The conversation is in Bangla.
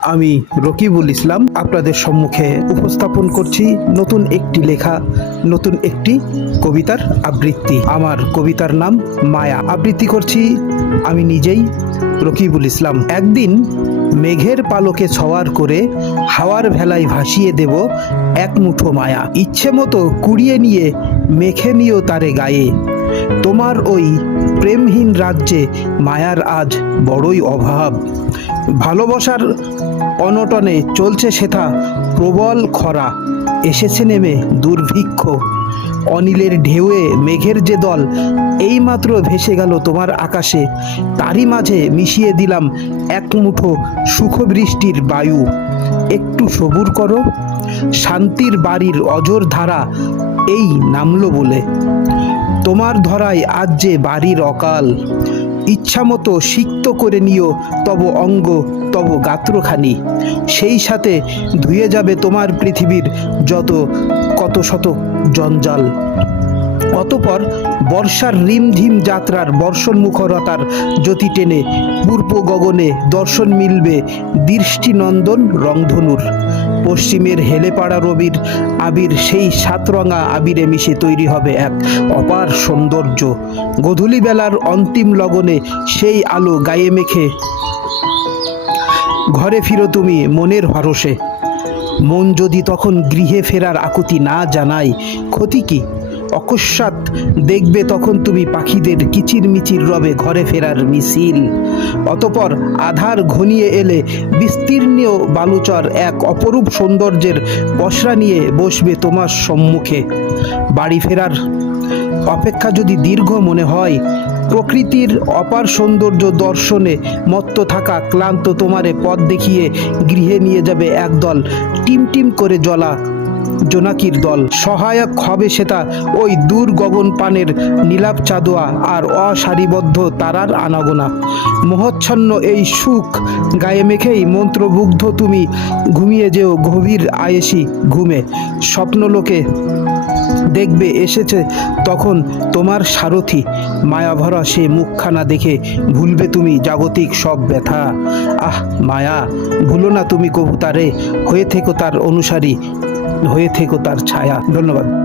আমি রকিবুল ইসলাম আপনাদের সম্মুখে উপস্থাপন করছি নতুন একটি লেখা, নতুন একটি কবিতার আবৃত্তি। আমার কবিতার নাম মায়া। আবৃত্তি করছি আমি নিজেই, রকিবুল ইসলাম। একদিন মেঘের পালকে সওয়ার করে হাওয়ার ভেলায় ভাসিয়ে দেব এক মুঠো মায়া। ইচ্ছে মতো কুড়িয়ে নিয়ে মেখে নিও তারে গায়ে। তোমার ওই প্রেমহীন রাজ্যে মায়ার আজ বড়ই অভাব। ভালোবাসার অনটনে চলছে সেথা প্রবল খরা। এসেছে নেমে দুর্ভিক্ষ। অনিলের ঢেউয়ে মেঘের যে দল এইমাত্র ভেসে গেল তোমার আকাশে, তারই মাঝে মিশিয়ে দিলাম এক মুঠো সুখবৃষ্টির বায়ু। একটু সবুর করো, শান্তির বাড়ির অজর ধারা এই নামলো বলে। তোমার ধরায় আজ যে বাড়ির অকাল। ইচ্ছামতো সিক্ত করে নিও তব অঙ্গ তব গাত্রখানি। সেই সাথে ধুয়ে যাবে তোমার পৃথিবীর কত শত জঞ্জাল। অতপর বর্ষার রিমঝিম যাত্রার বর্ষণ মুখরতার জ্যোতি টেনে পূর্ব গগনে দর্শন মিলবে দৃষ্টিনন্দন রংধনুর। পশ্চিমের হেলেপাড়া রবির আবির সেই সাতরঙা আবিরে মিশে তৈরি হবে এক অপার সৌন্দর্য। গোধূলি বেলার অন্তিম লগনে সেই আলো গায়ে মেখে ঘরে ফিরো তুমি মনের ভরসে। মন যদি তখন গৃহে ফেরার আকুতি না জানায়, ক্ষতি কি? অকস্মাৎ দেখবে তখন তুমি পাখিদের কিচিরমিচির রবে ঘরে ফেরার মিছিল। অতপর আধার ঘনিয়ে এলে বিস্তীর্ণ বালুচর এক অপরূপ সৌন্দর্যের পসরা নিয়ে বসবে তোমার সম্মুখে। বাড়ি ফেরার অপেক্ষা যদি দীর্ঘ মনে হয়, প্রকৃতির অপার সৌন্দর্য দর্শনে মত্ত থাকা ক্লান্ত তোমারে পথ দেখিয়ে গৃহে নিয়ে যাবে একদল টিমটিম করে জ্বলা জোনাকির দল। সহায়ক হবে সেটা ওই দূর গগন পানের নীলাভ চাঁদোয়া আর অসারিবদ্ধ তারার আনাগোনা। মোহচ্ছন্ন এই সুখ গায়ে মেখেই মন্ত্রমুগ্ধ তুমি ঘুমিয়ে যেও গভীর আয়েসি ঘুমে। স্বপ্নলোকে দেখবে এসেছে তখন তোমার সারথি। মায়াভরা সে মুখখানা দেখে ভুলবে তুমি জাগতিক সব ব্যথা। আহ মায়া, ভুলো না তুমি কবুতারে, হয়ে থেকো তার অনুসারী, হয়ে থেকো তার ছায়া। ধন্যবাদ।